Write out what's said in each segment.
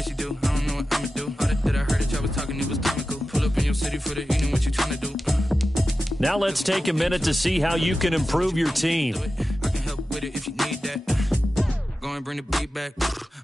what she do. I don't know what I'ma do. All that I heard that y'all was talking, it was comical. Pull up in your city for the evening, what you tryna do? Now let's take a minute to see how you can improve your team. I can help with it if you need that. Go and bring the beat back.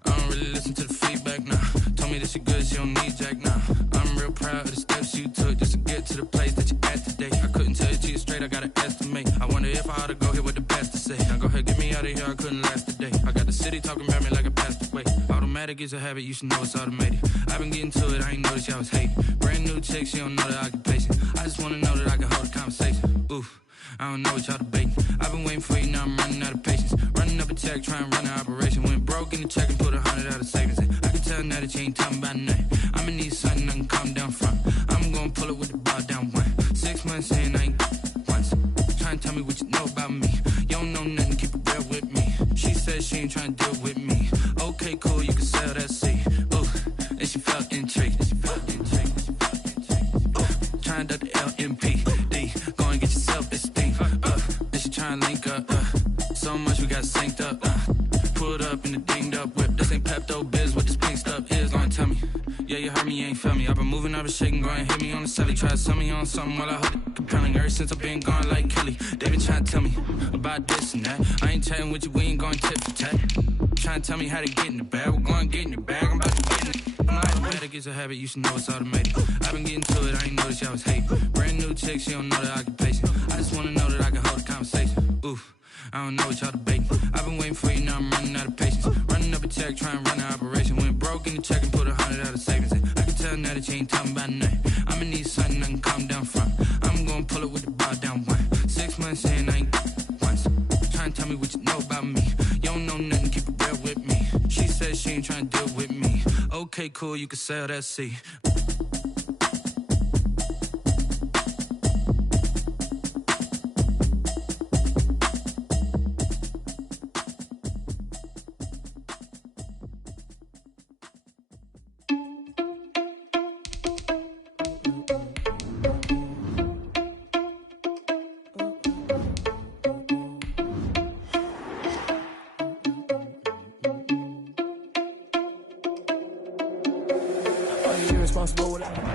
I don't really listen to the feedback, nah. Told me that she good, she don't need Jack, nah. I'm real proud of the steps you took just to get to the place that you at today. I couldn't tell you to you straight, I gotta estimate. I wonder if I ought to go here with the best to say. Now go ahead, get me out of here, I couldn't last today. I got the city talking about me like I passed away. Automatic is a habit, you should know it's automated. I've been getting to it, I ain't noticed y'all was hating. Brand new chick, she don't know the occupation. I just wanna know that I can hold a conversation. Oof, I don't know what y'all debating. I've been waiting for you, now I'm running out of patience. Running up a check, trying to run an operation. Went broke in the check and put 100 out of savings in. I can tell now that you ain't talking about nothing. I'ma need something I can calm down from. I'm gonna pull it with the ball down one. 6 months in, I ain't once. Trying to tell me what you know about me. You don't know nothing, keep it real with me. She said she ain't trying to deal with me. Okay, cool, you can sell that seed. Ooh, and she felt intrigued. Trying to the LMPD. Go and get yourself this thing. And she trying to link up. So much we got synced up. Pulled up in the dinged up whip. This ain't Pepto Biz, what this pink stuff is. Long tell me. Yeah, you heard me, you ain't felt me. I've been moving, I've been shaking, go and hit me on the celly. Try to sell me on something while I hold it compelling. Ever since I've been gone like Kelly, they been trying to tell me about this and that. I ain't chatting with you, we ain't going tit for tat. Trying to tell me how to get in the bag. We're going to get in the bag, I'm about to get in it. Automatic is a habit, you should know it's automated. I've been getting to it, I ain't noticed y'all was hating. Brand new chick, she don't know the occupation. I just wanna know that I can hold a conversation. Oof, I don't know what y'all debating. I've been waiting for you, now I'm running out of patience. Running up a check, trying to run an operation. Went broke in the check and put 100 out of savings in. I can tell now that you ain't talking about nothing. I'ma need something I can calm down from. I'm gonna pull it with the ball down one. 6 months in, I ain't once. Trying to tell me what you know about me. You don't know nothing, keep it real with me. She said she ain't trying to deal with me. Okay, cool, you can sell that seed.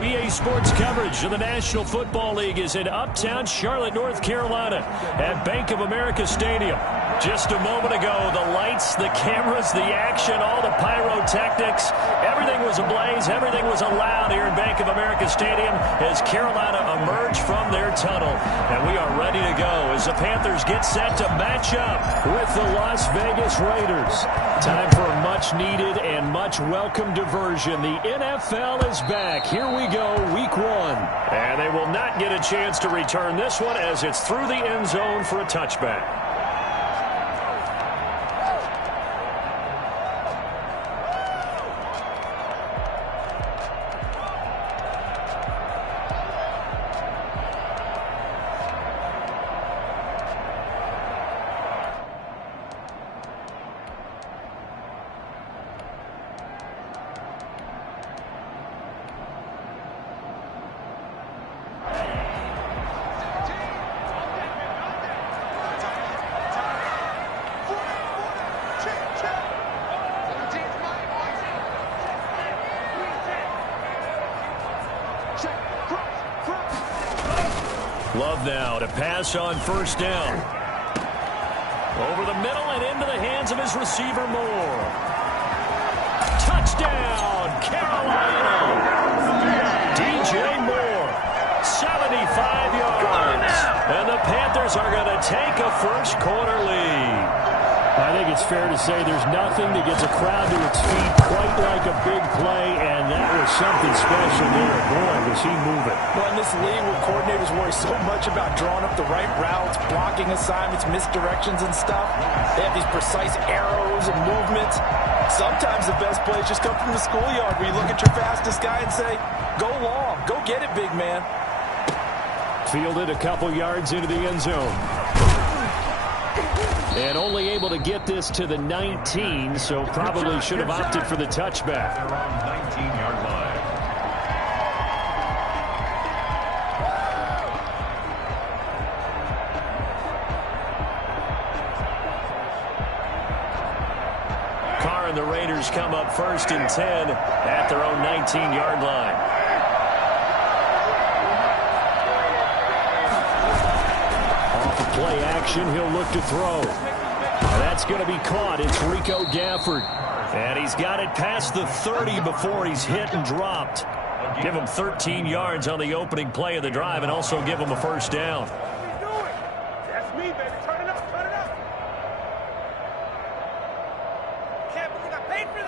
EA Sports coverage of the National Football League is in uptown Charlotte, North Carolina at Bank of America Stadium. Just a moment ago, the lights, the cameras, the action, all the pyrotechnics, everything was ablaze, everything was allowed here in Bank of America Stadium as Carolina emerged from their tunnel. And we are ready to go as the Panthers get set to match up with the Las Vegas Raiders. Time for a much-needed and much-welcome diversion. The NFL is back. Here we go, week one. And they will not get a chance to return this one as it's through the end zone for a touchback. Love now to pass on first down. Over the middle and into the hands of his receiver, Moore. Touchdown, Carolina. DJ Moore, 75 yards. And the Panthers are going to take a first quarter lead. I think it's fair to say there's nothing that gets a crowd to its feet quite like a big play, and that was something special there. Boy, was he moving. Well, in this league where coordinators worry so much about drawing up the right routes, blocking assignments, misdirections and stuff, they have these precise arrows and movements. Sometimes the best plays just come from the schoolyard where you look at your fastest guy and say, go long, go get it, big man. Fielded a couple yards into the end zone. And only able to get this to the 19, so probably should have opted for the touchback. They're on 19-yard line. and the Raiders come up 1st and 10 at their own 19-yard line. Off of play action, he'll look to throw. That's going to be caught. It's Rico Gafford. And he's got it past the 30 before he's hit and dropped. Give him 13 yards on the opening play of the drive and also give him a first down. That's me, baby. Turn it up, turn it up. Can't believe I paid for this.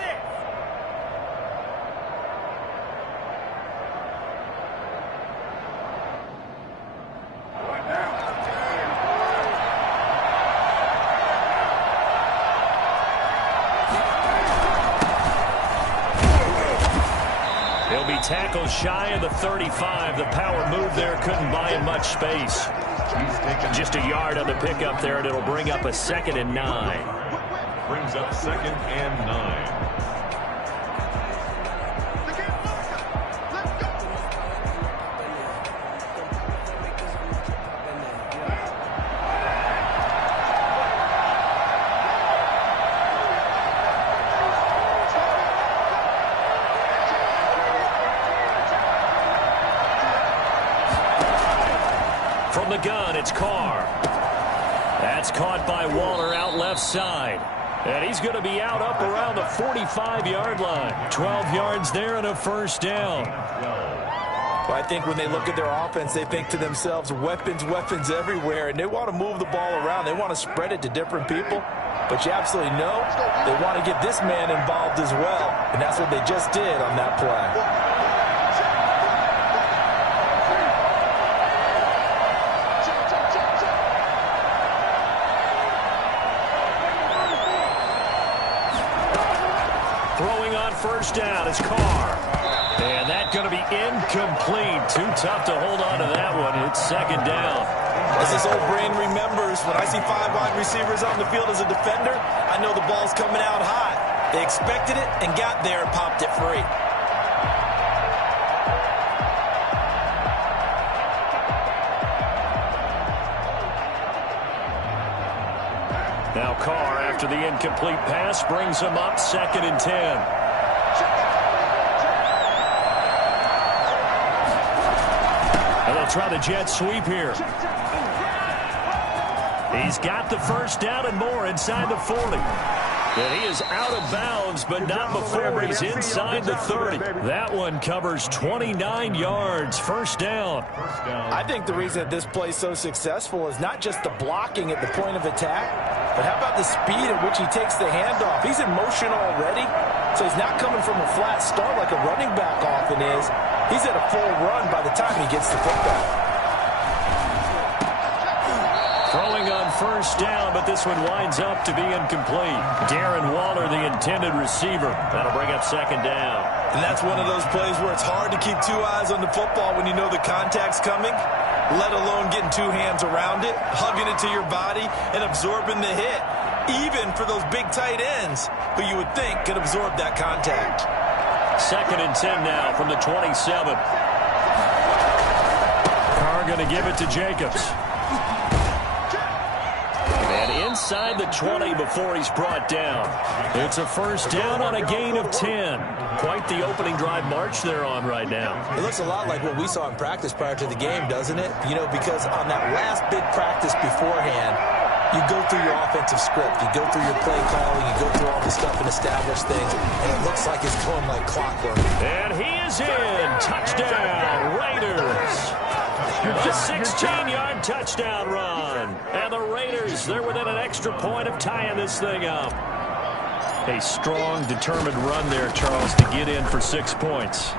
He'll be tackled shy of the 35. The power move there couldn't buy him much space. Just a yard on the pickup there, and it'll bring up a 2nd and 9. Brings up 2nd and 9. From the gun, it's Carr. That's caught by Waller out left side. And he's going to be out up around the 45-yard line. 12 yards there and a first down. Well, I think when they look at their offense, they think to themselves, weapons, weapons everywhere, and they want to move the ball around. They want to spread it to different people. But you absolutely know they want to get this man involved as well, and that's what they just did on that play. First down is Carr. And that's going to be incomplete. Too tough to hold on to that one. It's 2nd down. As this old brain remembers, when I see 5 wide receivers on the field as a defender, I know the ball's coming out hot. They expected it and got there and popped it free. Now Carr, after the incomplete pass, brings him up 2nd and 10. And they'll try the jet sweep here. He's got the first down and more inside the 40. And he is out of bounds, but not before he's inside the 30. That one covers 29 yards. First down. I think the reason that this play is so successful is not just the blocking at the point of attack, but how about the speed at which he takes the handoff? He's in motion already, so he's not coming from a flat start like a running back often is. He's at a full run by the time he gets the football. Throwing on first down, but this one winds up to be incomplete. Darren Waller, the intended receiver. That'll bring up 2nd down. And that's one of those plays where it's hard to keep 2 eyes on the football when you know the contact's coming, let alone getting 2 hands around it, hugging it to your body, and absorbing the hit, even for those big tight ends who you would think could absorb that contact. 2nd and 10 now from the 27. Carr going to give it to Jacobs. And inside the 20 before he's brought down. It's a first down on a gain of 10. Quite the opening drive march they're on right now. It looks a lot like what we saw in practice prior to the game, doesn't it? You know, because on that last big practice beforehand, you go through your offensive script, you go through your play calling, you go through all the stuff and establish things, and it looks like it's going like clockwork. And he is in. Touchdown, Raiders. A 16-yard touchdown run. And the Raiders, they're within an extra point of tying this thing up. A strong, determined run there, Charles, to get in for 6 points.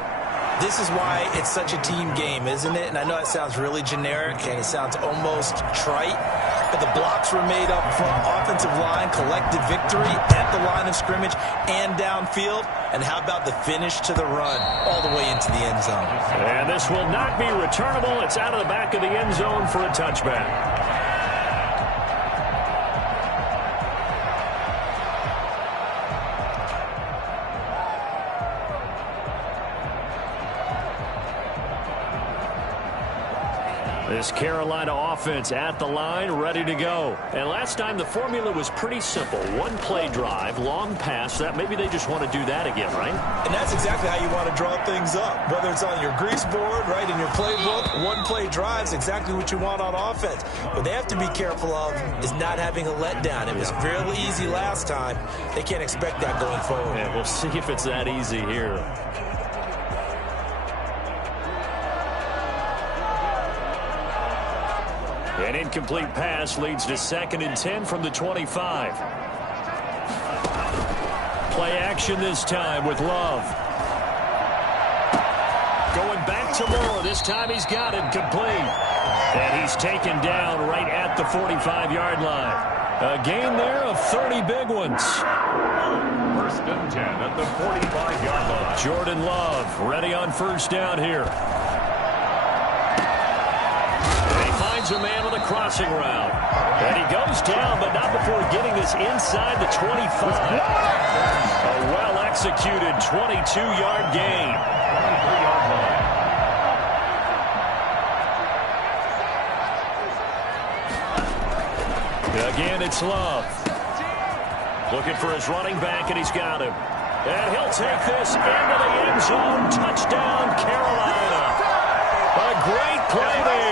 This is why it's such a team game, isn't it? And I know it sounds really generic and it sounds almost trite, but the blocks were made up front, offensive line, collected victory at the line of scrimmage and downfield. And how about the finish to the run all the way into the end zone? And this will not be returnable. It's out of the back of the end zone for a touchback. This Carolina offense at the line, ready to go. And last time the formula was pretty simple. One play drive, long pass. That maybe they just want to do that again, right? And that's exactly how you want to draw things up. Whether it's on your grease board, right, in your playbook, one play drive is exactly what you want on offense. What they have to be careful of is not having a letdown. It was real easy last time. They can't expect that going forward. Yeah, we'll see if it's that easy here. An incomplete pass leads to 2nd and 10 from the 25. Play action this time with Love. Going back to Moore. This time he's got it complete. And he's taken down right at the 45-yard line. A gain there of 30 big ones. 1st and 10 at the 45-yard line. Jordan Love ready on 1st down here. A man on the crossing route. And he goes down, but not before getting this inside the 25. A well-executed 22-yard gain. 23-yard line. Again, it's Love. Looking for his running back, and he's got him. And he'll take this into the end zone. Touchdown, Carolina. A great play there.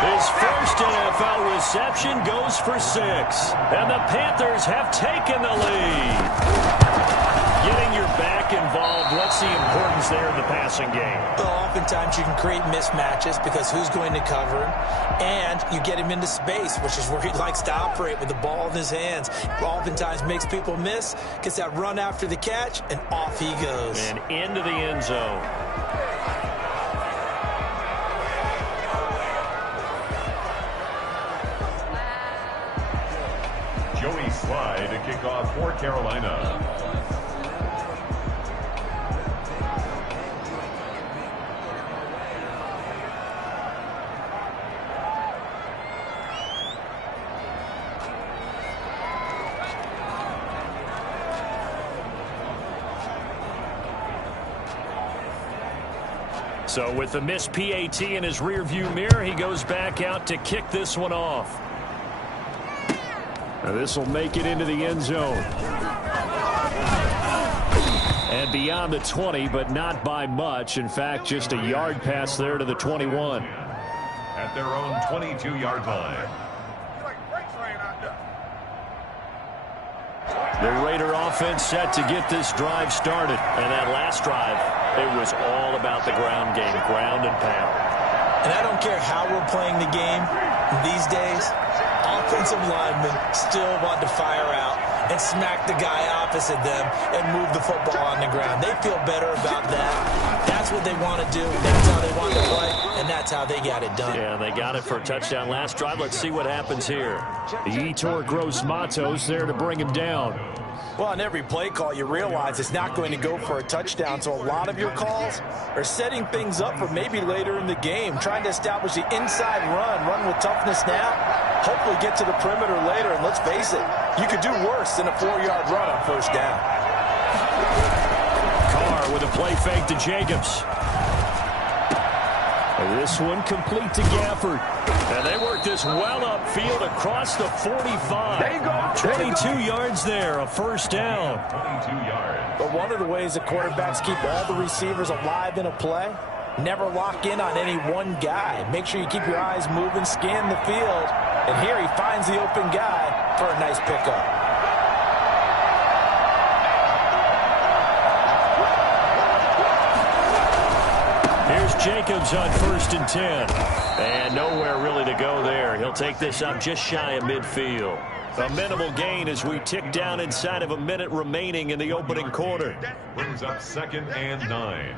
His first NFL reception goes for 6. And the Panthers have taken the lead. Getting your back involved, what's the importance there in the passing game? Well, oftentimes you can create mismatches because who's going to cover him? And you get him into space, which is where he likes to operate with the ball in his hands. Oftentimes makes people miss, gets that run after the catch, and off he goes. And into the end zone. Joey Slye to kick off for Carolina. So with the missed PAT in his rearview mirror, he goes back out to kick this one off. Now this will make it into the end zone. And beyond the 20, but not by much. In fact, just a yard pass there to the 21. At their own 22-yard line. The Raider offense set to get this drive started. And that last drive, it was all about the ground game, ground and pound. And I don't care how we're playing the game these days, offensive linemen still want to fire out and smack the guy opposite them and move the football on the ground. They feel better about that. That's what they want to do. That's how they want to play, and that's how they got it done. Yeah, they got it for a touchdown last drive. Let's see what happens here. Yetur Gross-Matos there to bring him down. Well, on every play call, you realize it's not going to go for a touchdown, so a lot of your calls are setting things up for maybe later in the game, trying to establish the inside run with toughness now, hopefully get to the perimeter later, and let's face it, you could do worse than a 4-yard run on 1st down. Carr with a play fake to Jacobs. This one complete to Gafford. And they work this well upfield across the 45. There you go. 22 yards there, a 1st down. 22 yards. But one of the ways that quarterbacks keep all the receivers alive in a play, never lock in on any one guy. Make sure you keep your eyes moving, scan the field. And here he finds the open guy for a nice pickup. Here's Jacobs on 1st and 10. And nowhere really to go there. He'll take this up just shy of midfield. A minimal gain as we tick down inside of a minute remaining in the opening quarter. Brings up 2nd and 9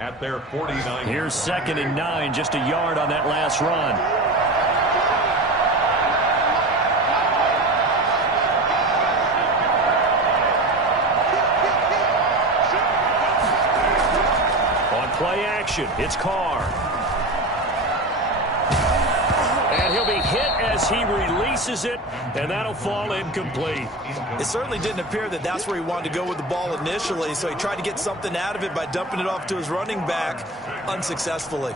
at their 49. Here's 2nd and 9, just a yard on that last run. Play action. It's Carr. And he'll be hit as he releases it, and that'll fall incomplete. It certainly didn't appear that that's where he wanted to go with the ball initially, so he tried to get something out of it by dumping it off to his running back unsuccessfully.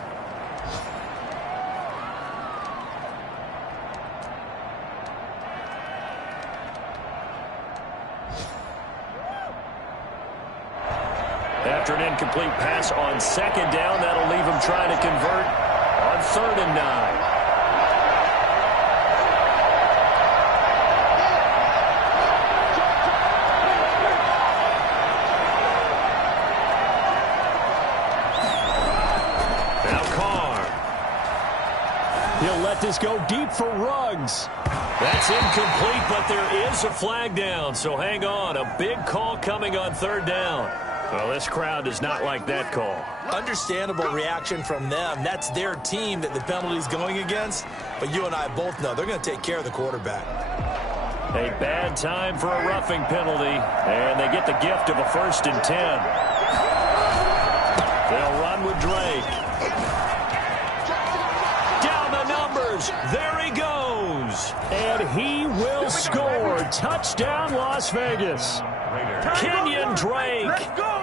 After an incomplete pass on second down, that'll leave him trying to convert on 3rd and 9. He'll let this go deep for Ruggs. That's incomplete, but there is a flag down, so hang on. A big call coming on 3rd down. Well, this crowd does not like that call. Understandable reaction from them. That's their team that the penalty's going against. But you and I both know they're going to take care of the quarterback. A bad time for a roughing penalty, and they get the gift of a 1st and 10. They'll run with Drake. There he goes. And he will score. Touchdown, Las Vegas. Kenyon Drake,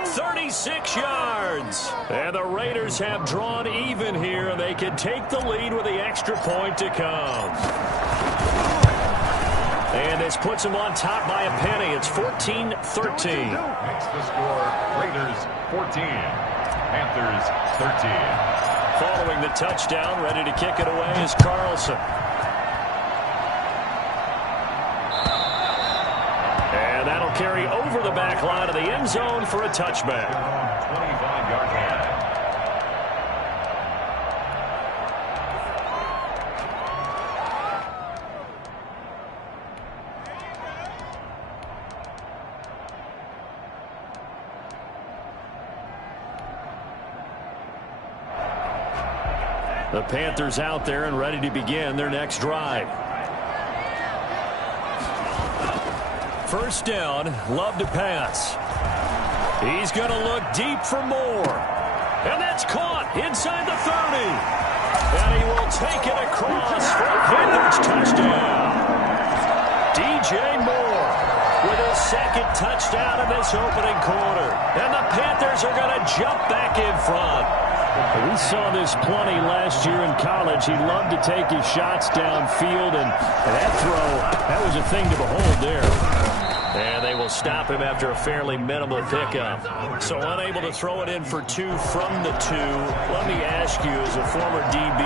36 yards. And the Raiders have drawn even here, and they can take the lead with the extra point to come. And this puts them on top by a penny. It's 14-13. Makes the score Raiders 14, Panthers 13. Following the touchdown, ready to kick it away is Carlson. And that'll carry over the back line of the end zone for a touchback. 25-yard line. The Panthers out there and ready to begin their next drive. 1st down, Love to pass. He's going to look deep for more. And that's caught inside the 30. And he will take it across for a Panthers touchdown. DJ Moore with his 2nd touchdown in this opening quarter. And the Panthers are going to jump back in front. We saw this plenty last year in college. He loved to take his shots downfield, and that throw, that was a thing to behold there. And they will stop him after a fairly minimal pickup. So unable to throw it in for 2 from the 2. Let me ask you, as a former DB,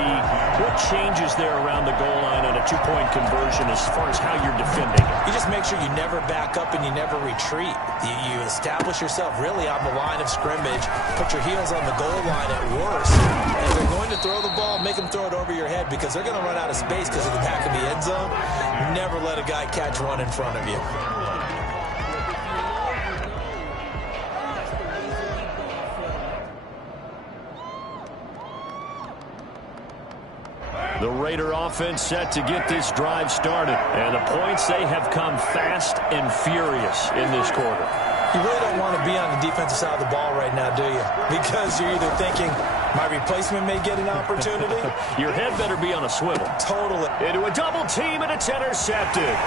what changes there around the goal line on a 2-point conversion as far as how you're defending it? You just make sure you never back up and you never retreat. You establish yourself really on the line of scrimmage, put your heels on the goal line at worst. And if they're going to throw the ball, make them throw it over your head because they're going to run out of space because of the back of the end zone. Never let a guy catch one in front of you. The Raider offense set to get this drive started. And the points, they have come fast and furious in this quarter. You really don't want to be on the defensive side of the ball right now, do you? Because you're either thinking, my replacement may get an opportunity. Your head better be on a swivel. Totally. Into a double team, and it's intercepted.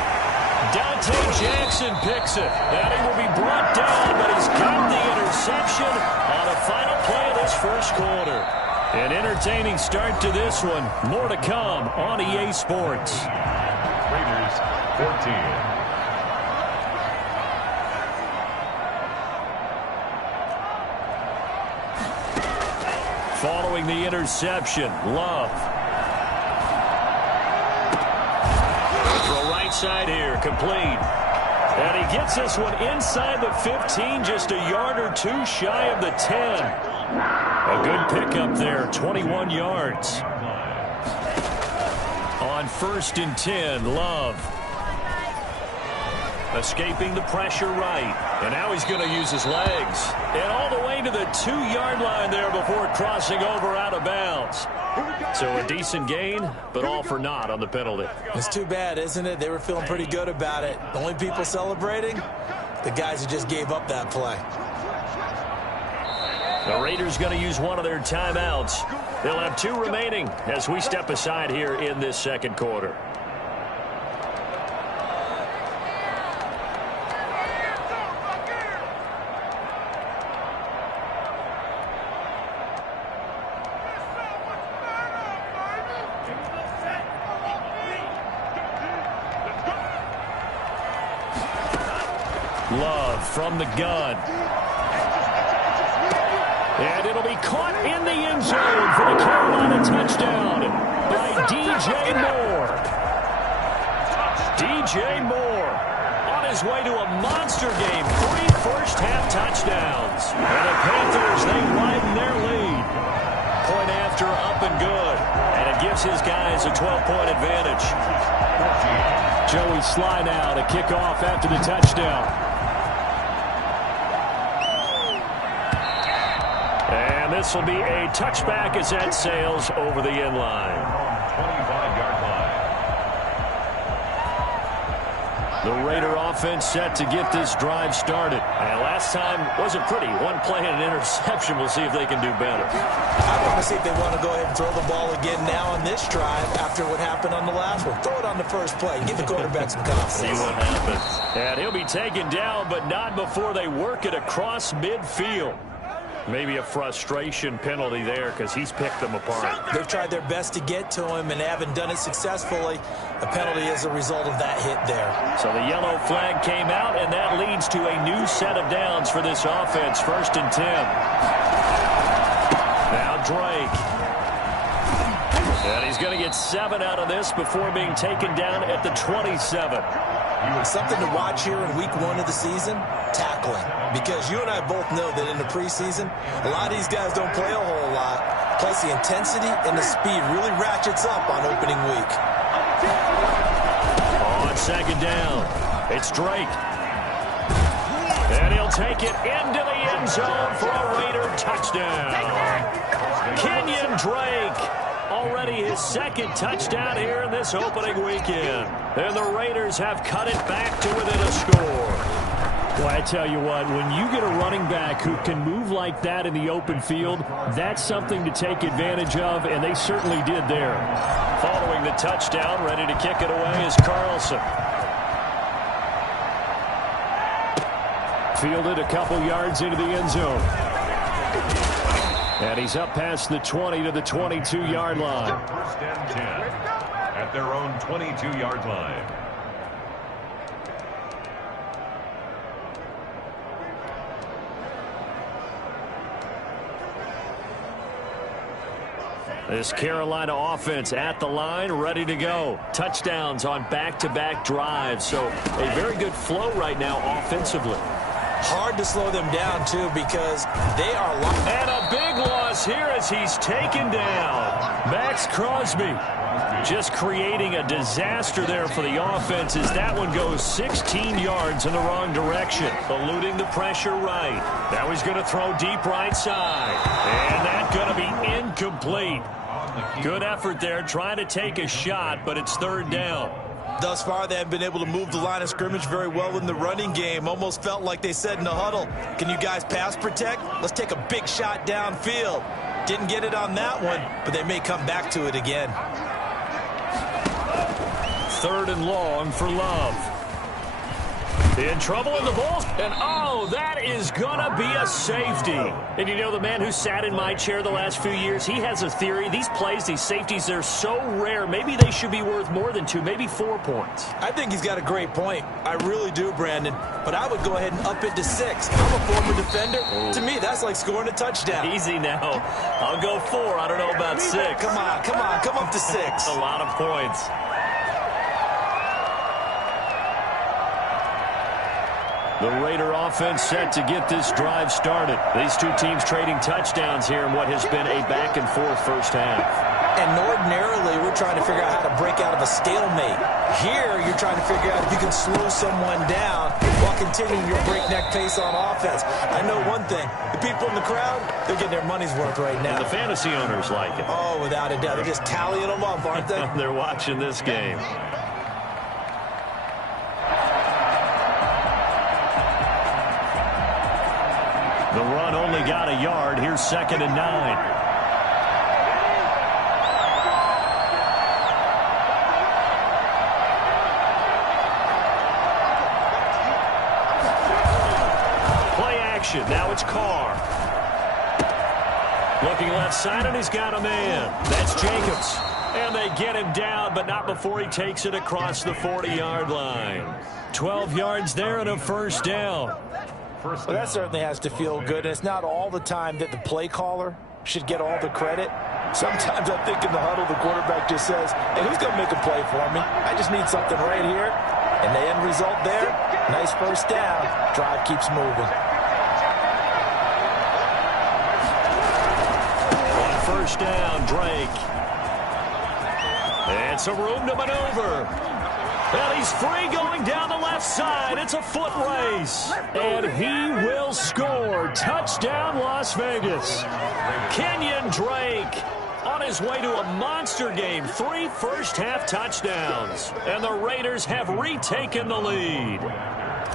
Dante Jackson picks it. And he will be brought down, but he's got the interception on the final play of this 1st quarter. An entertaining start to this one. More to come on EA Sports. Raiders 14. Following the interception, Love. Throw right side here, complete. And he gets this one inside the 15, just a yard or 2 shy of the 10. A good pickup there, 21 yards. On 1st and 10, Love. Escaping the pressure right. And now he's going to use his legs. And all the way to the 2-yard line there before crossing over out of bounds. So a decent gain, but all for naught on the penalty. It's too bad, isn't it? They were feeling pretty good about it. The only people celebrating, the guys who just gave up that play. The Raiders going to use one of their timeouts. They'll have 2 remaining as we step aside here in this 2nd quarter. Love from the gun. And it'll be caught in the end zone for the Carolina touchdown by DJ Moore. DJ Moore on his way to a monster game. 3 first-half touchdowns. And the Panthers, they widen their lead. Point after, up and good. And it gives his guys a 12-point advantage. Joey Sly now to kick off after the touchdown. And this will be a touchback as that sails over the end line. 25-yard line. The Raider offense set to get this drive started. And last time wasn't pretty. One play and an interception. We'll see if they can do better. I want to see if they want to go ahead and throw the ball again now on this drive after what happened on the last one. Throw it on the first play. Give the quarterback some confidence. See what happens. And he'll be taken down, but not before they work it across midfield. Maybe a frustration penalty there because he's picked them apart. They've tried their best to get to him and haven't done it successfully. A penalty as a result of that hit there. So the yellow flag came out, and that leads to a new set of downs for this offense. 1st and 10. Now Drake. And he's going to get 7 out of this before being taken down at the 27. Something to watch here in week 1 of the season, tackling. Because you and I both know that in the preseason, a lot of these guys don't play a whole lot. Plus the intensity and the speed really ratchets up on opening week. On 2nd down, it's Drake. And he'll take it into the end zone for a Raider touchdown. Kenyon Drake. Already his 2nd touchdown here in this opening weekend. And the Raiders have cut it back to within a score. Well, I tell you what, when you get a running back who can move like that in the open field, that's something to take advantage of, and they certainly did there. Following the touchdown, ready to kick it away is Carlson. Fielded a couple yards into the end zone. And he's up past the 20 to the 22-yard line. 1st and 10 at their own 22-yard line. This Carolina offense at the line, ready to go. Touchdowns on back-to-back drives. So a very good flow right now offensively. Hard to slow them down, too, because they are... And a big loss here as he's taken down. Max Crosby just creating a disaster there for the offense as that one goes 16 yards in the wrong direction. Eluding the pressure right. Now he's going to throw deep right side. And that's going to be incomplete. Good effort there trying to take a shot, but it's 3rd down. Thus far, they have been able to move the line of scrimmage very well in the running game. Almost felt like they said in the huddle, can you guys pass protect? Let's take a big shot downfield. Didn't get it on that one, but they may come back to it again. 3rd and long for Love. In trouble in the ball. And, oh, that is going to be a safety. And you know, the man who sat in my chair the last few years, he has a theory. These plays, these safeties, they're so rare. Maybe they should be worth more than 2, maybe 4 points. I think he's got a great point. I really do, Brandon. But I would go ahead and up it to 6. I'm a former defender. Oh. To me, that's like scoring a touchdown. Easy now. I'll go 4. I don't know about 6. Come on. Come up to 6. A lot of points. The Raider offense set to get this drive started. These two teams trading touchdowns here in what has been a back-and-forth first half. And ordinarily, we're trying to figure out how to break out of a stalemate. Here, you're trying to figure out if you can slow someone down while continuing your breakneck pace on offense. I know one thing. The people in the crowd, they're getting their money's worth right now. And the fantasy owners like it. Oh, without a doubt. They're just tallying them up, aren't they? They're watching this game. The run only got a yard. Here's 2nd and 9. Play action. Now it's Carr. Looking left side, and he's got a man. That's Jacobs. And they get him down, but not before he takes it across the 40-yard line. 12 yards there and a 1st down. First Well, down. that certainly has to feel good, and it's not all the time that the play caller should get all the credit. Sometimes I think in the huddle, the quarterback just says, hey, who's going to make a play for me? I just need something right here. And the end result there, nice first down. Drive keeps moving. On first down, Drake. And some room to maneuver. And he's free going down the left side. It's a foot race. And he will score. Touchdown, Las Vegas. Kenyon Drake on his way to a monster game. 3 first-half touchdowns. And the Raiders have retaken the lead.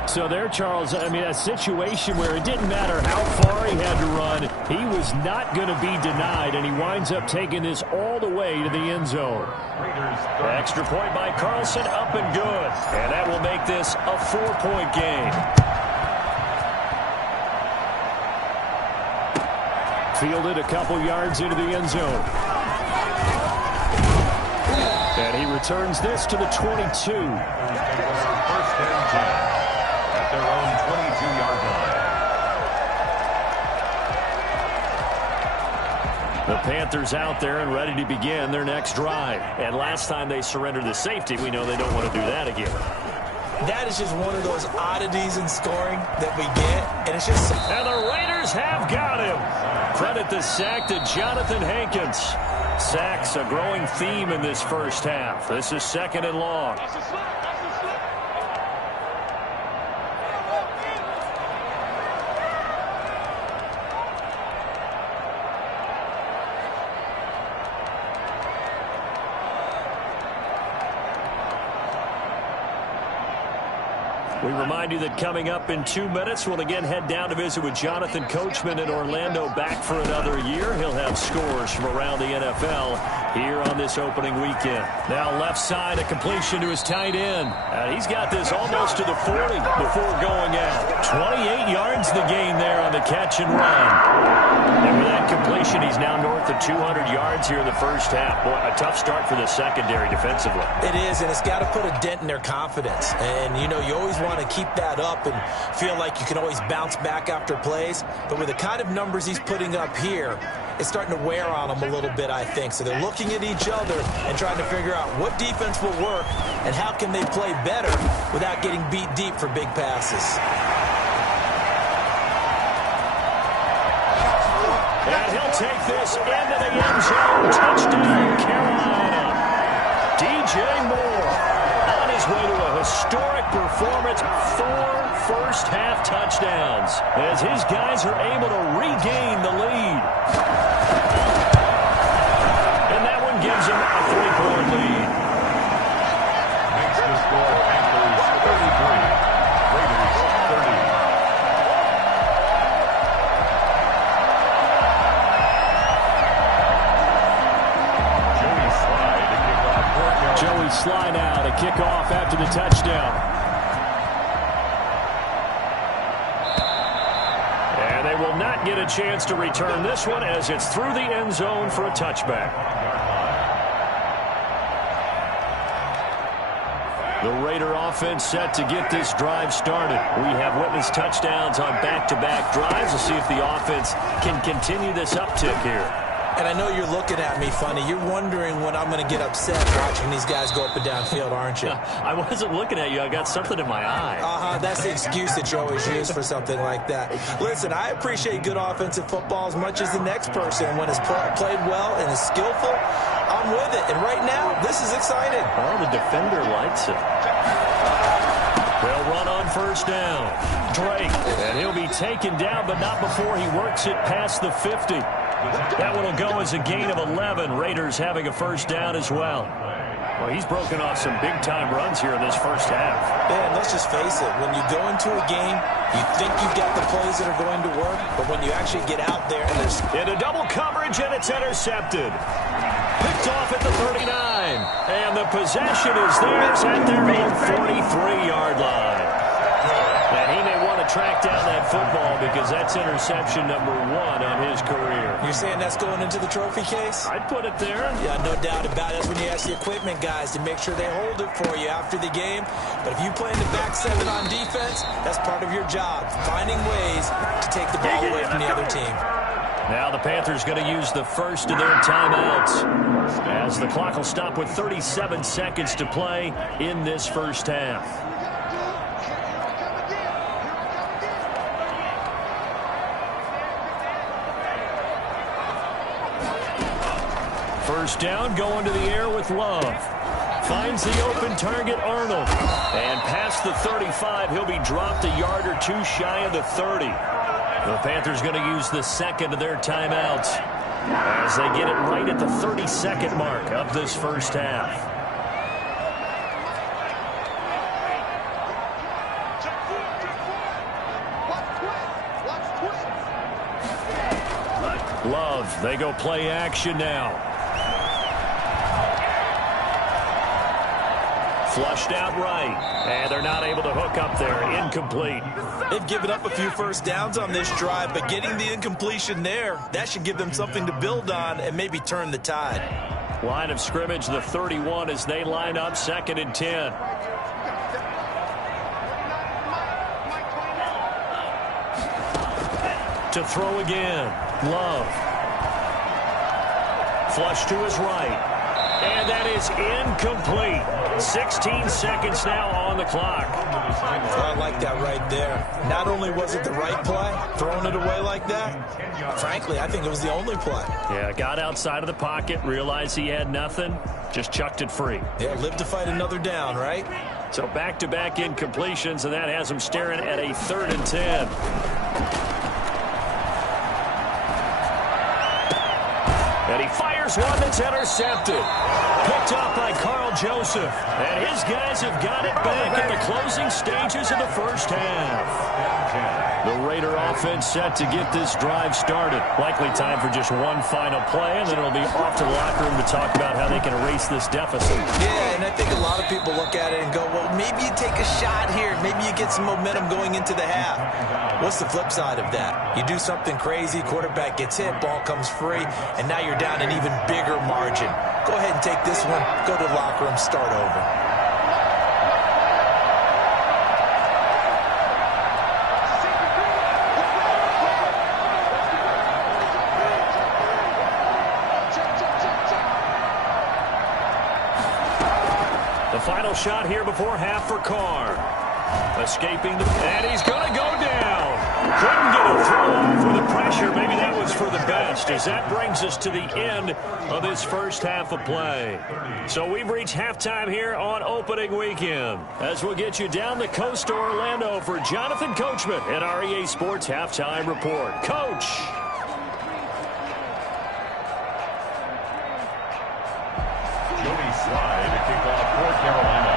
So there, Charles, I mean, a situation where it didn't matter how far he had to run. He was not going to be denied, and he winds up taking this all the way to the end zone. Extra point by Carlson, up and good. And that will make this a 4-point game. Fielded a couple yards into the end zone. And he returns this to the 22. First and 10 at their own 22-yard line. The Panthers out there and ready to begin their next drive. And last time they surrendered the safety, we know they don't want to do that again. That is just one of those oddities in scoring that we get. And it's just... And the Raiders have got him. Credit the sack to Jonathan Hankins. Sacks a growing theme in this first half. This is 2nd and long. We remind you that coming up in 2 minutes, we'll again head down to visit with Jonathan Coachman in Orlando, back for another year. He'll have scores from around the NFL here on this opening weekend. Now left side, a completion to his tight end. He's got this almost to the 40 before going out. 28 yards the gain there on the catch and run. And with that completion, he's now north of 200 yards here in the first half. Boy, a tough start for the secondary defensively. It is, and it's got to put a dent in their confidence. And, you know, you always want to keep that up and feel like you can always bounce back after plays. But with the kind of numbers he's putting up here, it's starting to wear on them a little bit, I think. So they're looking at each other and trying to figure out what defense will work and how can they play better without getting beat deep for big passes. And he'll take this into the end zone. Touchdown, Carolina. DJ Moore on his way to a historic performance. 4 first-half touchdowns as his guys are able to regain the lead. And that one gives him a 3-point lead. Makes the score Panthers 33, Raiders 30. Joey Sly now to kick off after the touchdown. And they will not get a chance to return this one as it's through the end zone for a touchback. The Raider offense set to get this drive started. We have witnessed touchdowns on back-to-back drives. We'll see if the offense can continue this uptick here. And I know you're looking at me funny. You're wondering when I'm going to get upset watching these guys go up and down field, aren't you? I wasn't looking at you. I got something in my eye. That's the excuse that you always use for something like that. Listen, I appreciate good offensive football as much as the next person. When it's played well and is skillful, I'm with it. And right now, this is exciting. Oh, the defender likes it. They'll run on first down. Drake, and he'll be taken down, but not before he works it past the 50. That one will go as a gain of 11. Raiders having a first down as well. Well, he's broken off some big-time runs here in this first half. Yeah, and let's just face it. When you go into a game, you think you've got the plays that are going to work, but when you actually get out there and there's... Into double coverage, and it's intercepted. Picked off at the 39. And the possession is theirs at their own 43-yard line. And he may want to to track down that football because that's interception number 1 on his career. You're saying that's going into the trophy case? I'd put it there. Yeah, no doubt about it. That's when you ask the equipment guys to make sure they hold it for you after the game. But if you play in the back 7 on defense, that's part of your job, finding ways to take the ball away from the other team. Now the Panthers going to use the first of their timeouts as the clock will stop with 37 seconds to play in this first half. First down, going to the air with Love. Finds the open target, Arnold. And past the 35, he'll be dropped a yard or 2 shy of the 30. The Panthers going to use the second of their timeouts as they get it right at the 32nd mark of this first half. Love, they go play action now. Flushed out right, and they're not able to hook up there. Incomplete. They've given up a few first downs on this drive, but getting the incompletion there, that should give them something to build on and maybe turn the tide. Line of scrimmage, the 31, as they line up 2nd and 10. To throw again, Love. Flush to his right. And that is incomplete. 16 seconds now on the clock. I like that right there. Not only was it the right play, throwing it away like that, frankly, I think it was the only play. Yeah, got outside of the pocket, realized he had nothing, just chucked it free. Yeah, live to fight another down, right? So back-to-back incompletions, and that has him staring at a 3rd and 10. And he fires one that's intercepted. Picked up by Carl Joseph. And his guys have got it back in the closing stages of the first half. The Raider offense set to get this drive started. Likely time for just one final play, and then it'll be off to the locker room to talk about how they can erase this deficit. Yeah, and I think a lot of people look at it and go, well, maybe you take a shot here. Maybe you get some momentum going into the half. What's the flip side of that? You do something crazy, quarterback gets hit, ball comes free, and now you're down an even bigger margin. Go ahead and take this one, go to the locker room, start over. The final shot here before half for Carr. Escaping, and he's going to go down. Couldn't get a throw off with the pressure. Maybe that was for the best, as that brings us to the end of this first half of play. So we've reached halftime here on opening weekend, as we'll get you down the coast to Orlando for Jonathan Coachman at our EA Sports Halftime Report. Coach. Slide to kick off for Carolina.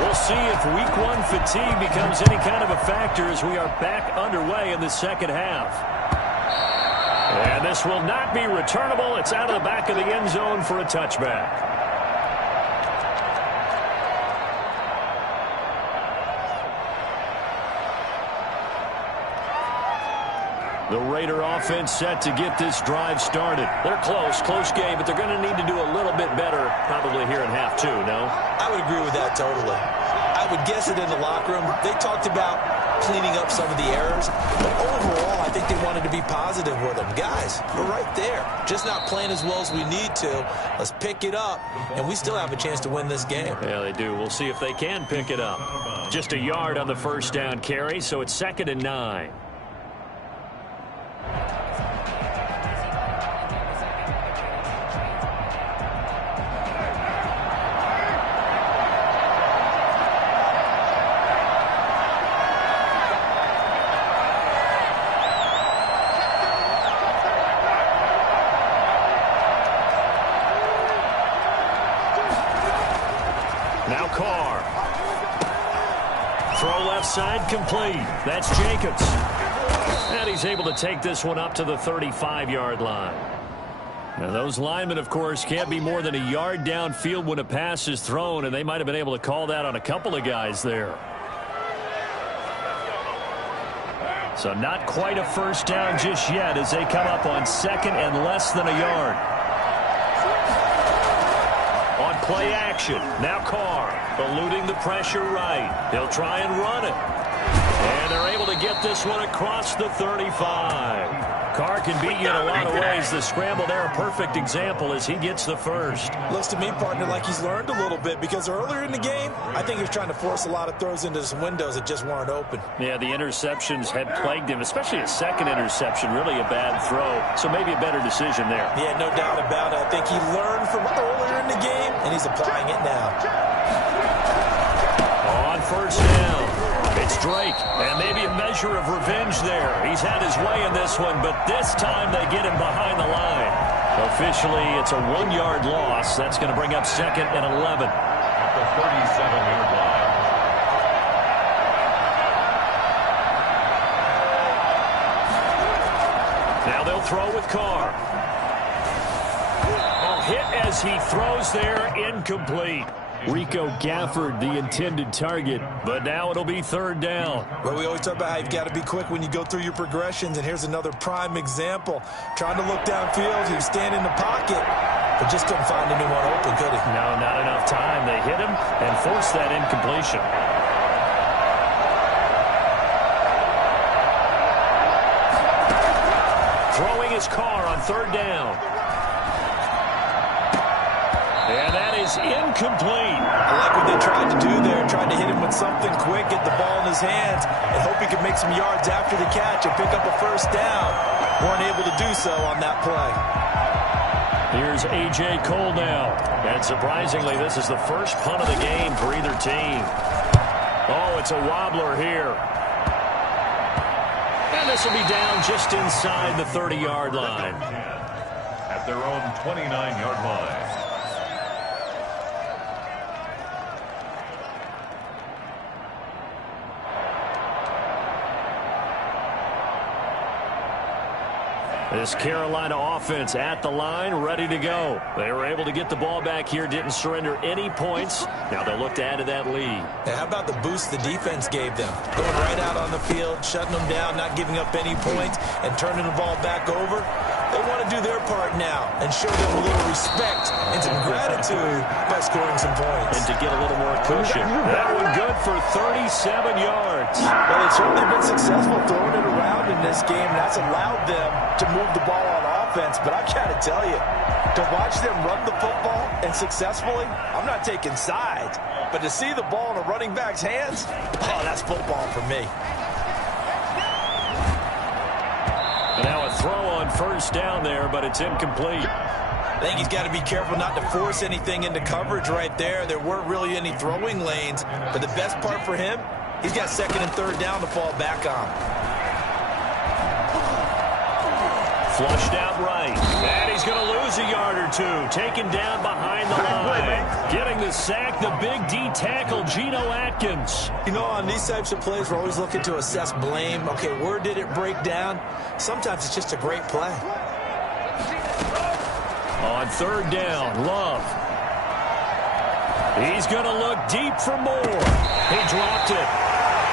We'll see if week one fatigue becomes any kind of a factor as we are back underway in the second half. And this will not be returnable. It's out of the back of the end zone for a touchback. The Raider offense set to get this drive started. They're close game, but they're going to need to do a little bit better probably here in half two, no? I would agree with that totally. I would guess it in the locker room. They talked about cleaning up some of the errors, but overall, I think they wanted to be positive with them. Guys, we're right there. Just not playing as well as we need to. Let's pick it up, and we still have a chance to win this game. Yeah, they do. We'll see if they can pick it up. Just a yard on the first down carry, so it's 2nd and 9. Now Carr. Throw left side complete. That's Jacobs. And he's able to take this one up to the 35-yard line. Now those linemen, of course, can't be more than a yard downfield when a pass is thrown, and they might have been able to call that on a couple of guys there. So not quite a first down just yet as they come up on second and less than a yard. On play action, now Carr, eluding the pressure right. He'll try and run it. And they're able to get this one across the 35. Carr can beat you in a lot of ways. The scramble there, a perfect example as he gets the first. Looks to me, partner, like he's learned a little bit because earlier in the game, I think he was trying to force a lot of throws into some windows that just weren't open. Yeah, the interceptions had plagued him, especially a second interception, really a bad throw. So maybe a better decision there. Yeah, no doubt about it. I think he learned from earlier in the game, and he's applying it now. On first down, it's Drake, and maybe a measure of revenge there. He's had his way in this one, but this time they get him behind the line. Officially, it's a 1-yard loss. That's going to bring up second and 11. At the 37-yard line. Now they'll throw with Carr. A hit as he throws there, incomplete. Rico Gafford, the intended target, but now it'll be third down. Well, we always talk about how you've got to be quick when you go through your progressions, and here's another prime example. Trying to look downfield, he was standing in the pocket, but just couldn't find anyone open, could he? No, not enough time. They hit him and forced that incompletion. Throwing his Carr on third down. And that is incomplete. I like what they tried to do there, tried to hit him with something quick, get the ball in his hands, and hope he could make some yards after the catch and pick up a first down. Weren't able to do so on that play. Here's A.J. Cole now. And surprisingly, this is the first punt of the game for either team. Oh, it's a wobbler here. And this will be down just inside the 30-yard line. At their own 29-yard line. This Carolina offense at the line, ready to go. They were able to get the ball back here, didn't surrender any points. Now they'll look to add to that lead. And how about the boost the defense gave them? Going right out on the field, shutting them down, not giving up any points, and turning the ball back over. They want to do their part now and show them a little respect and some gratitude by scoring some points. And to get a little more cushion. That one good for 37 yards. Well, they've certainly been successful throwing it around in this game. That's allowed them to move the ball on offense. But I've got to tell you, to watch them run the football and successfully, I'm not taking sides. But to see the ball in a running back's hands, oh, that's football for me. And now a throw on first down there, but it's incomplete. I think he's got to be careful not to force anything into coverage right there. There weren't really any throwing lanes. But the best part for him, he's got second and third down to fall back on. Flushed out right. And he's going to lose a yard or two. Taken down behind the line. Getting the sack, the big D tackle, Geno Atkins. You know, on these types of plays, we're always looking to assess blame. Okay, where did it break down? Sometimes it's just a great play. On third down, Love. He's going to look deep for more. He dropped it.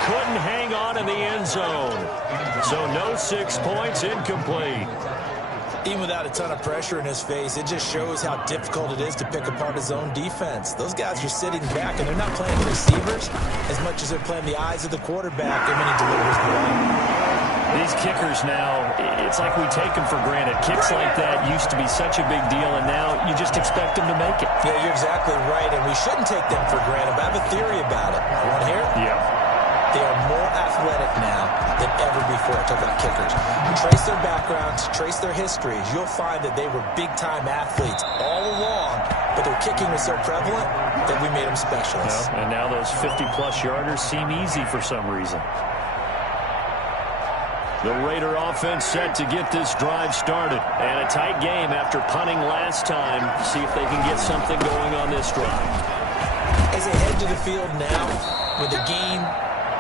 Couldn't hang on in the end zone. So no 6 points, incomplete. Even without a ton of pressure in his face, it just shows how difficult it is to pick apart his own defense. Those guys are sitting back, and they're not playing receivers as much as they're playing the eyes of the quarterback and when he delivers the ball. These kickers now, it's like we take them for granted. Kicks like that used to be such a big deal, and now you just expect them to make it. Yeah, you're exactly right, and we shouldn't take them for granted. But I have a theory about it. You want to hear it? Yeah. They are more athletic now than ever before. Talk about kickers. Trace their backgrounds, trace their histories. You'll find that they were big-time athletes all along, but their kicking was so prevalent that we made them specialists. And now those 50-plus yarders seem easy for some reason. The Raider offense set to get this drive started. And a tight game after punting last time. See if they can get something going on this drive. As they head to the field now, with the game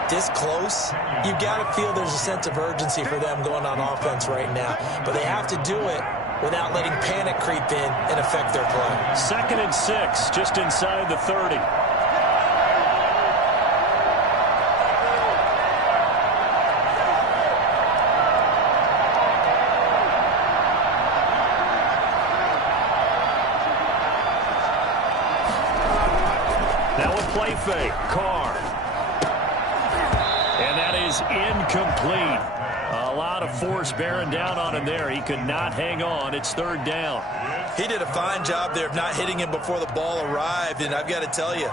this close, you've got to feel there's a sense of urgency for them going on offense right now. But they have to do it without letting panic creep in and affect their play. 2nd and 6, just inside the 30. play fake. Carr. And that is incomplete. A lot of force bearing down on him there. He could not hang on. It's third down. He did a fine job there of not hitting him before the ball arrived, and I've got to tell you,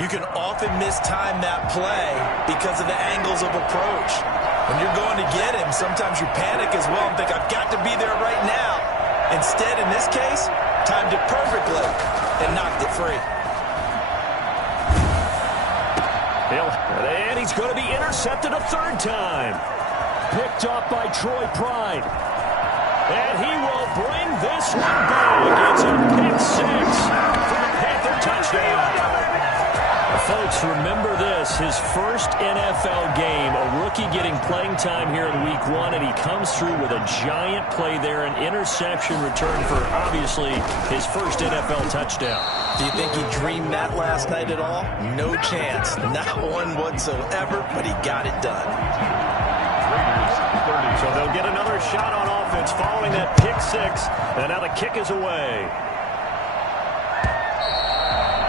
you can often mistime that play because of the angles of approach. When you're going to get him, sometimes you panic as well and think, I've got to be there right now. Instead, in this case, timed it perfectly and knocked it free. And he's going to be intercepted a third time. Picked up by Troy Pride. And he will bring this one back. It's a pick six for the Panther touchdown. Folks, remember this, his first NFL game, a rookie getting playing time here in week one, and he comes through with a giant play there, an interception return for, obviously, his first NFL touchdown. Do you think he dreamed that last night at all? No chance. Not one whatsoever, but he got it done. So they'll get another shot on offense following that pick six, and now the kick is away.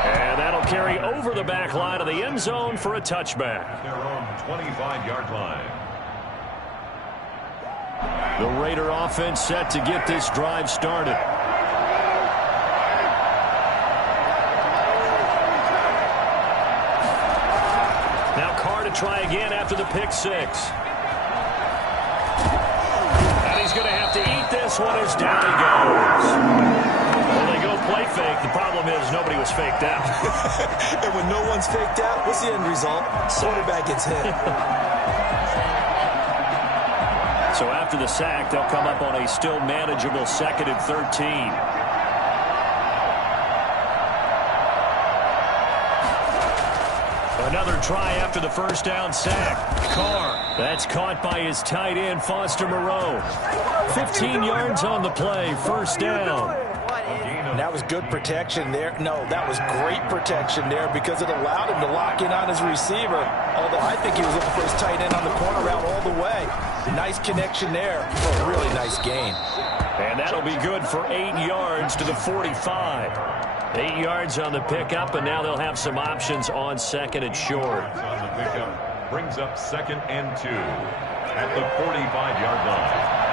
And that'll carry over the back line of the end zone for a touchback. Their own 25-yard line. The Raider offense set to get this drive started. Now Carr to try again after the pick six. And he's going to have to eat this one as down he goes. Well, they go play fake. The problem is nobody was faked out. And when no one's faked out, what's the end result? Quarterback gets hit. So after the sack, they'll come up on a still manageable 2nd and 13. Another try after the first down sack. Carr. That's caught by his tight end, Foster Moreau. 15 yards on the play. First down. And that was good protection there. No, that was great protection there because it allowed him to lock in on his receiver. Although I think he was looking for his tight end on the corner route all the way. Nice connection there for a really nice gain. And that'll be good for 8 yards to the 45. 8 yards on the pickup, and now they'll have some options on 2nd and short. On the pickup brings up 2nd and 2 at the 45-yard line.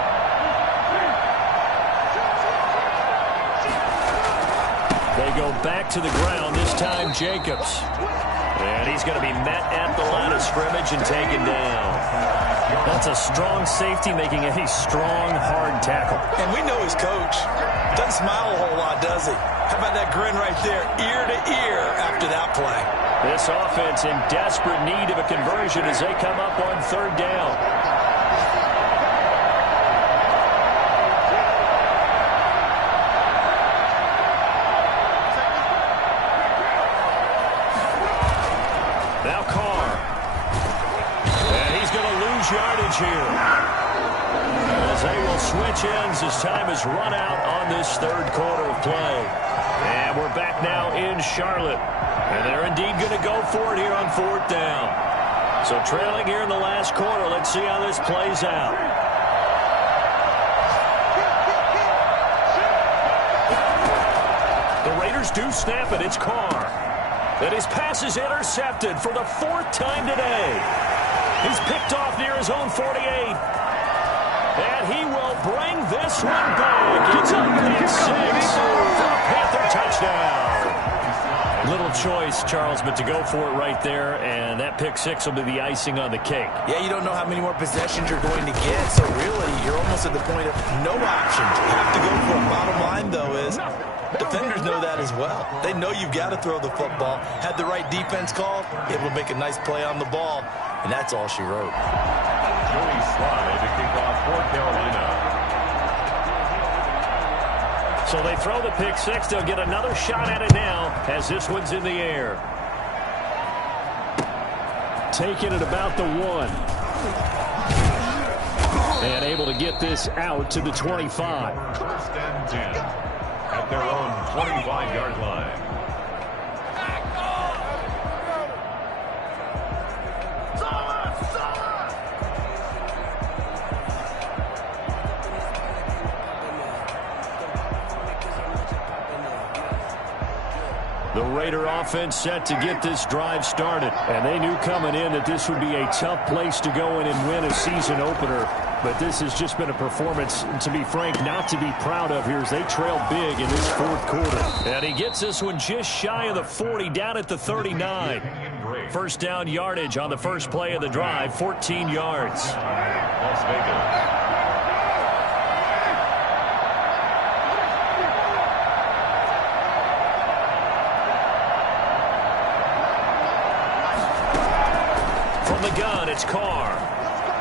They go back to the ground, this time Jacobs. And he's going to be met at the line of scrimmage and taken down. That's a strong safety making a strong, hard tackle. And we know his coach. Doesn't smile a whole lot, does he? How about that grin right there, ear to ear after that play? This offense in desperate need of a conversion as they come up on 3rd down. Now Carr. And he's going to lose yardage here. As they will switch ends as time is run out on this 3rd quarter of play. And we're back now in Charlotte. And they're indeed going to go for it here on 4th down. So trailing here in the last quarter. Let's see how this plays out. The Raiders do snap it. It's Carr. And his pass is intercepted for the 4th time today. He's picked off near his own 48. And he will bring this one back. It's a pick six for a Panther touchdown. Little choice, Charles, but to go for it right there, and that pick six will be the icing on the cake. Yeah, you don't know how many more possessions you're going to get, so really you're almost at the point of no options. You have to go for it. Bottom line, though, is defenders know that as well. They know you've got to throw the football. Had the right defense called, able to make a nice play on the ball, and that's all she wrote. Joey Slye to kick off for Carolina. So they throw the pick six. They'll get another shot at it now as this one's in the air. Taking it about the 1. And able to get this out to the 25. 1st and 10 at their own 25-yard line. The Raider offense set to get this drive started. And they knew coming in that this would be a tough place to go in and win a season opener. But this has just been a performance, to be frank, not to be proud of here as they trail big in this fourth quarter. And he gets this one just shy of the 40, down at the 39. First down yardage on the first play of the drive, 14 yards. Las Vegas. From the gun, it's Carr.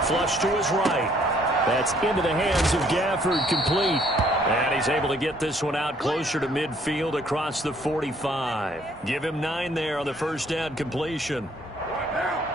Flush to his right. That's into the hands of Gafford, complete. And he's able to get this one out closer to midfield across the 45. Give him 9 there on the first down completion.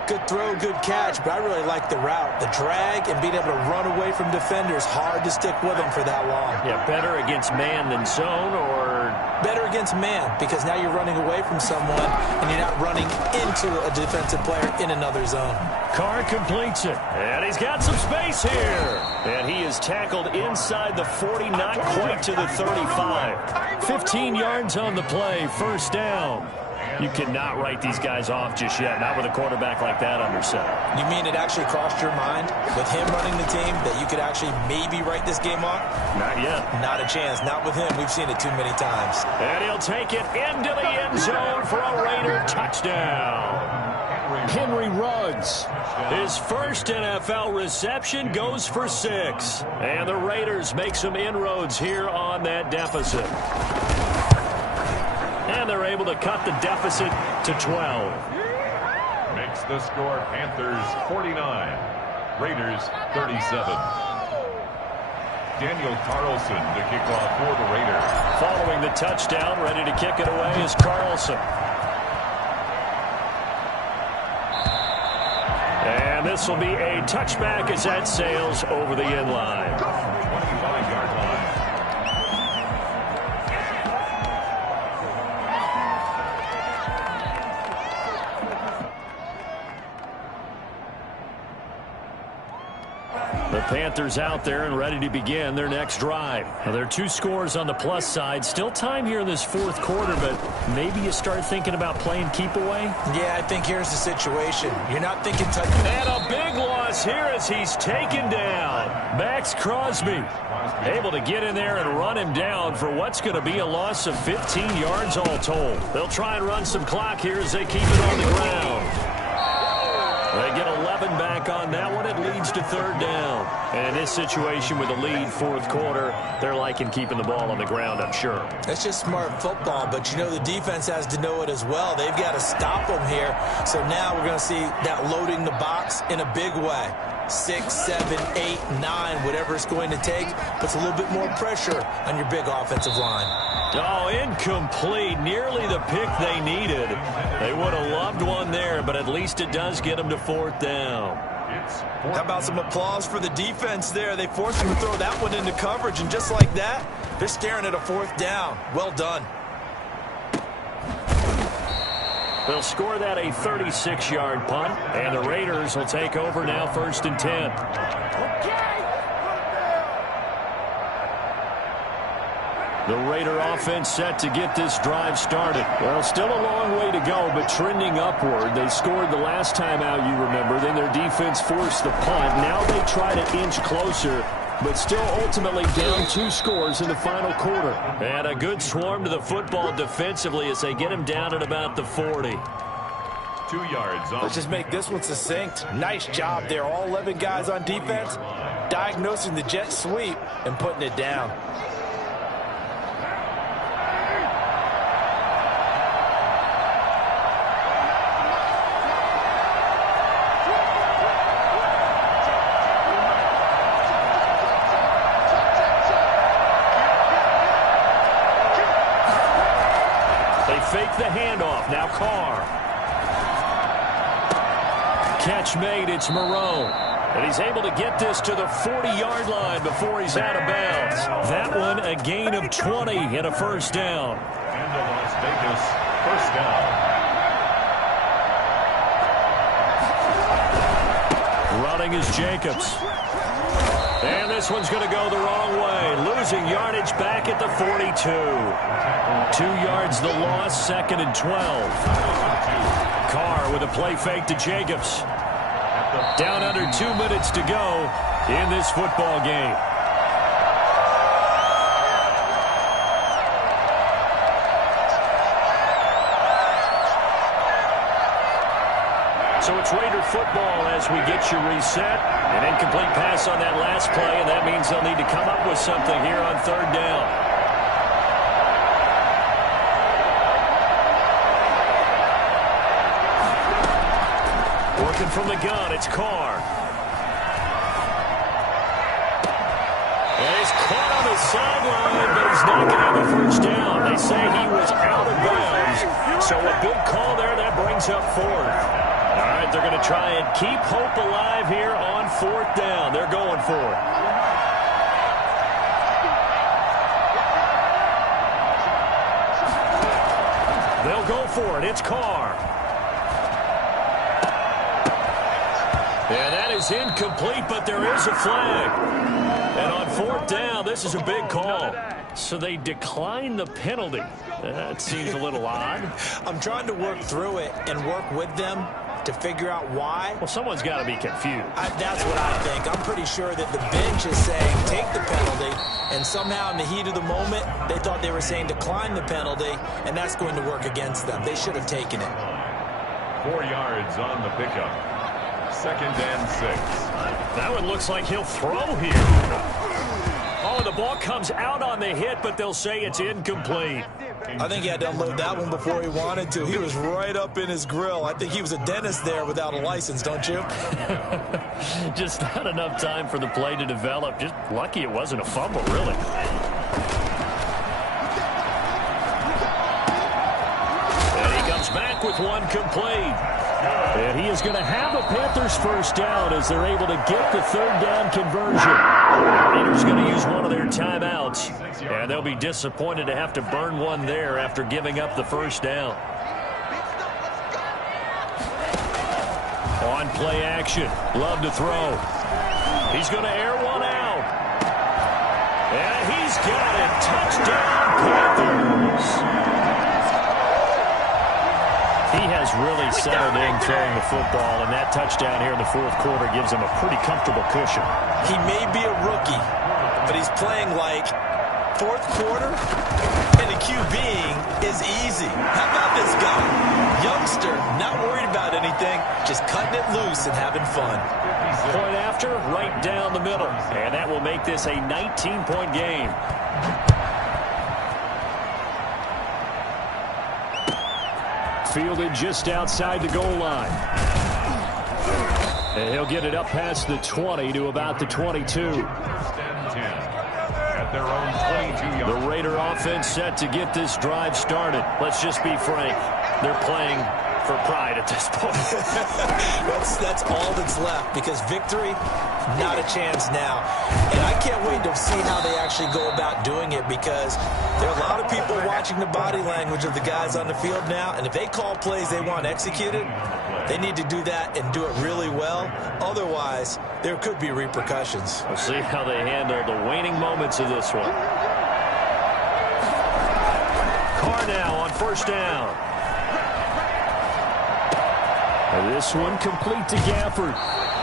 Good throw, good catch, but I really like the route. The drag and being able to run away from defenders, hard to stick with them for that long. Yeah, better against man than zone, or? Better against man, because now you're running away from someone and you're not running into a defensive player in another zone. Carr completes it, and he's got some space here. And he is tackled inside the 40, not quite to the 35. 15 yards on the play, first down. You cannot write these guys off just yet, not with a quarterback like that under center. You mean it actually crossed your mind with him running the team that you could actually maybe write this game off? Not yet. Not a chance. Not with him. We've seen it too many times. And he'll take it into the end zone for a Raider touchdown. Henry Ruggs. His first NFL reception goes for 6. And the Raiders make some inroads here on that deficit. And they're able to cut the deficit to 12. Makes the score Panthers 49, Raiders 37. Daniel Carlson to kick off for the Raiders. Following the touchdown, ready to kick it away is Carlson. And this will be a touchback as that sails over the end line. 25-yard line. The Panthers out there and ready to begin their next drive. Now, there are 2 scores on the plus side. Still time here in this fourth quarter, but maybe you start thinking about playing keep away? Yeah, I think here's the situation. You're not thinking touch. And a big loss here as he's taken down. Max Crosby able to get in there and run him down for what's going to be a loss of 15 yards all told. They'll try and run some clock here as they keep it on the ground. They get 11 back on that one. It leads to third down. And in this situation with a lead fourth quarter, they're liking keeping the ball on the ground, I'm sure. That's just smart football, but you know the defense has to know it as well. They've got to stop them here. So now we're going to see that loading the box in a big way. 6, 7, 8, 9, whatever it's going to take, puts a little bit more pressure on your big offensive line. Oh, incomplete. Nearly the pick they needed. They would have loved one there, but at least it does get them to fourth down. How about some applause for the defense there? They forced him to throw that one into coverage, and just like that, they're staring at a fourth down. Well done. They'll score that a 36-yard punt, and the Raiders will take over now, 1st and 10. The Raider offense set to get this drive started. Well, still a long way to go, but trending upward. They scored the last time out, you remember. Then their defense forced the punt. Now they try to inch closer, but still ultimately down 2 scores in the final quarter. And a good swarm to the football defensively as they get him down at about the 40. 2 yards on. Let's just make this one succinct. Nice job there. All 11 guys on defense, diagnosing the jet sweep and putting it down. Fake the handoff. Now Carr. Catch made. It's Marone. And he's able to get this to the 40-yard line before he's out of bounds. That one a gain of 20 and a first down. Into Las Vegas, first down. Running is Jacobs. And this one's going to go the wrong way. Losing yardage back at the 42. 2 yards the loss, 2nd and 12. Carr with a play fake to Jacobs. Down under 2 minutes to go in this football game. So it's Raider football as we get you reset. An incomplete pass on that last play, and that means they'll need to come up with something here on 3rd down. Working from the gun, it's Carr. And he's caught on the sideline, but he's not going to have a first down. They say he was out of bounds. So a good call there. That brings up 4th. All right, they're going to try and keep hope alive here on 4th down. They're going for it. They'll go for it. It's Carr. And that is incomplete, but there is a flag. And on 4th down, this is a big call. So they decline the penalty. That seems a little odd. I'm trying to work through it and work with them to figure out why. Well, someone's got to be confused. That's what I think. I'm pretty sure that the bench is saying take the penalty, and somehow in the heat of the moment, they thought they were saying decline the penalty, and that's going to work against them. They should have taken it. 4 yards on the pickup. 2nd and 6. That one looks like he'll throw here. Oh, the ball comes out on the hit, but they'll say it's incomplete. I think he had to unload that one before he wanted to. He was right up in his grill. I think he was a dentist there without a license, don't you? Just not enough time for the play to develop. Just lucky it wasn't a fumble, really. And he comes back with one complete. And he is going to have a Panthers first down as they're able to get the 3rd down conversion. The Raiders going to use one of their timeouts. And they'll be disappointed to have to burn one there after giving up the first down. On play action. Love to throw. He's going to air one out. And he's got it. Touchdown, Panthers. He has really settled in throwing the football, and that touchdown here in the 4th quarter gives him a pretty comfortable cushion. He may be a rookie, but he's playing like 4th quarter, and the QBing is easy. How about this guy? Youngster, not worried about anything, just cutting it loose and having fun. Point after, right down the middle, and that will make this a 19-point game. Fielded just outside the goal line. And he'll get it up past the 20 to about the 22. At their own 22 yards. The Raider offense set to get this drive started. Let's just be frank. They're playing for pride at this point. That's all that's left, because victory, not a chance now. And I can't wait to see how they actually go about doing it, because there are a lot of people watching the body language of the guys on the field now, and if they call plays they want executed, they need to do that and do it really well. Otherwise, there could be repercussions. We'll see how they handle the waning moments of this one. Carr now on 1st down. This one complete to Gafford.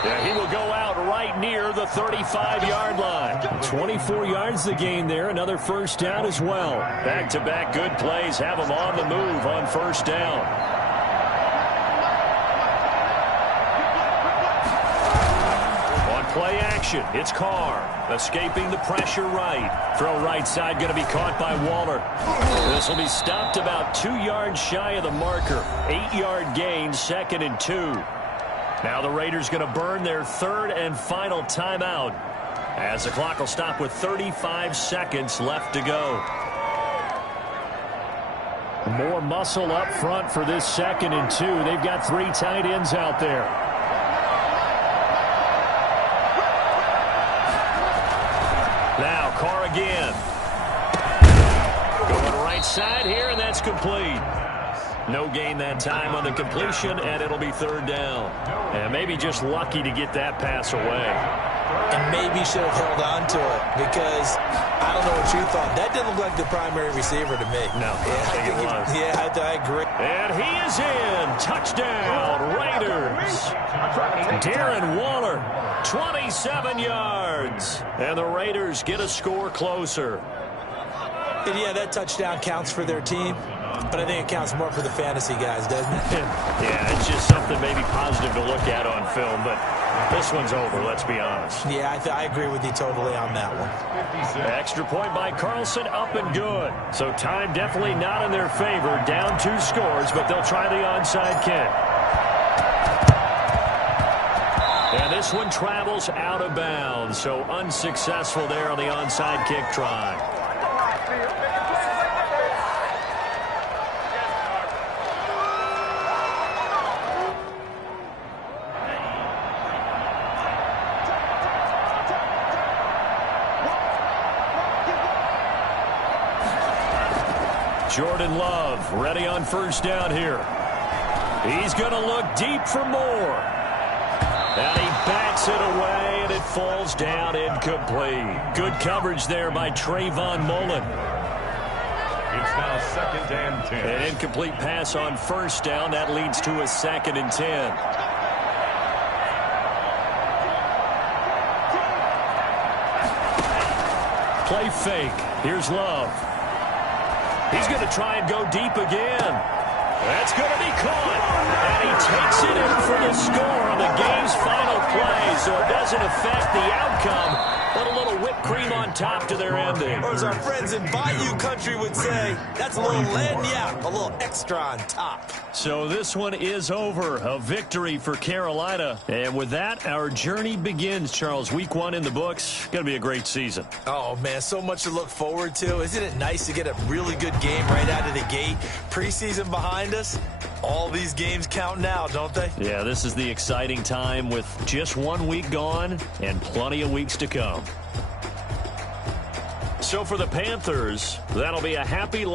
Yeah, he will go out right near the 35-yard line. 24 yards the gain there. Another first down as well. Back-to-back good plays have him on the move on 1st down. On play action, it's Carr. Escaping the pressure right. Throw right side going to be caught by Waller. This will be stopped about 2 yards shy of the marker. 8-yard gain, 2nd and 2. Now the Raiders going to burn their 3rd and final timeout, as the clock will stop with 35 seconds left to go. More muscle up front for this 2nd and 2. They've got 3 tight ends out there. Now Carr again. Going right side here, and that's complete. No gain that time on the completion, and it'll be third down. And maybe just lucky to get that pass away. And maybe should have held on to it because I don't know what you thought. That didn't look like the primary receiver to me. No, I think it was. I agree. And he is in. Touchdown, Raiders. Darren Waller, 27 yards. And the Raiders get a score closer. And yeah, that touchdown counts for their team, but I think it counts more for the fantasy guys, doesn't it? Yeah, it's just something maybe positive to look at on film, but this one's over, let's be honest. Yeah, I agree with you totally on that one. Extra point by Carlson, up and good. So time definitely not in their favor. Down 2 scores, but they'll try the onside kick. And this one travels out of bounds, so unsuccessful there on the onside kick try. Jordan Love ready on first down here. He's going to look deep for more. And he backs it away, and it falls down incomplete. Good coverage there by Trayvon Mullen. It's now 2nd and 10. An incomplete pass on first down. That leads to a 2nd and 10. Play fake. Here's Love. He's going to try and go deep again. That's going to be caught. And he takes it in for the score on the game's final play. So it doesn't affect the outcome, but a little whipped cream on top to their ending. Or as our friends in Bayou Country would say, that's a little lagniappe, a little extra on top. So this one is over. A victory for Carolina. And with that, our journey begins, Charles. Week 1 in the books. Going to be a great season. Oh, man, so much to look forward to. Isn't it nice to get a really good game right out of the gate? Preseason behind us. All these games count now, don't they? Yeah, this is the exciting time with just 1 week gone and plenty of weeks to come. So for the Panthers, that'll be a happy life.